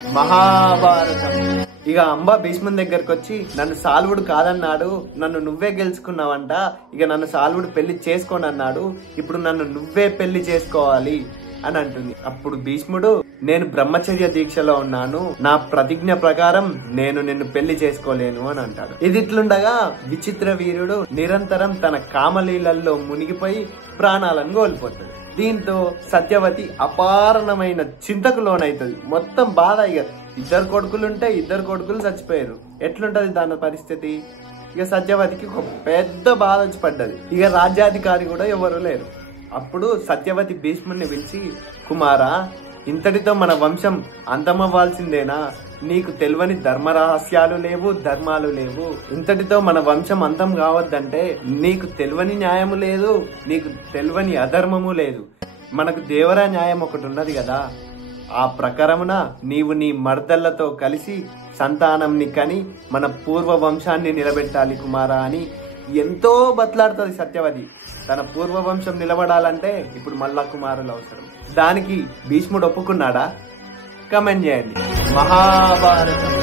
మహాభారతం. ఇక అంబ భీష్ముని దగ్గరకు వచ్చి నన్ను సాల్వుడు కాదన్నాడు, నన్ను నువ్వే గెలుచుకున్నావంట, ఇక నన్ను సాల్వుడు పెళ్లి చేసుకోని అన్నాడు, ఇప్పుడు నన్ను నువ్వే పెళ్లి చేసుకోవాలి అని అంటుంది. అప్పుడు భీష్ముడు నేను బ్రహ్మచర్య దీక్షలో ఉన్నాను, నా ప్రతిజ్ఞ ప్రకారం నేను నిన్ను పెళ్లి చేసుకోలేను అని అంటాడు. ఇది ఇట్లుండగా విచిత్ర వీరుడు నిరంతరం తన కామలీలల్లో మునిగిపోయి ప్రాణాలను కోల్పోతాడు. దీంతో సత్యవతి అపారణమైన చింతకు లోనైతుంది. మొత్తం బాధ. ఇక ఇద్దరు కొడుకులుంటే ఇద్దరు కొడుకులు చచ్చిపోయారు, ఎట్లుంటది దాని పరిస్థితి? ఇక సత్యవతికి ఒక పెద్ద బాధ వచ్చి పడ్డది. ఇక రాజ్యాధికారి కూడా ఎవరు లేరు. అప్పుడు సత్యవతి భీష్ముడిని పిలిచి, కుమారా, ఇంతటితో మన వంశం అంతమవ్వాల్సిందేనా? నీకు తెలియని ధర్మ రహస్యాలు లేవు, ధర్మాలు లేవు. ఇంతటితో మన వంశం అంతం కావద్దంటే నీకు తెలియని న్యాయము లేదు, నీకు తెలియని అధర్మము లేదు. మనకు దేవరా న్యాయం ఒకటి ఉన్నది కదా, ఆ ప్రకారమున నీవు నీ మర్దళ్లతో కలిసి సంతానంని కని మన పూర్వ వంశాన్ని నిలబెట్టాలి కుమారా అని ఎంతో బతలాడుతుంది సత్యవతి. తన పూర్వ వంశం నిలబడాలంటే ఇప్పుడు మల్లా కుమారులు అవసరం. దానికి భీష్ముడు ఒప్పుకున్నాడా? కమెంట్ చేయండి. మహాభారతం.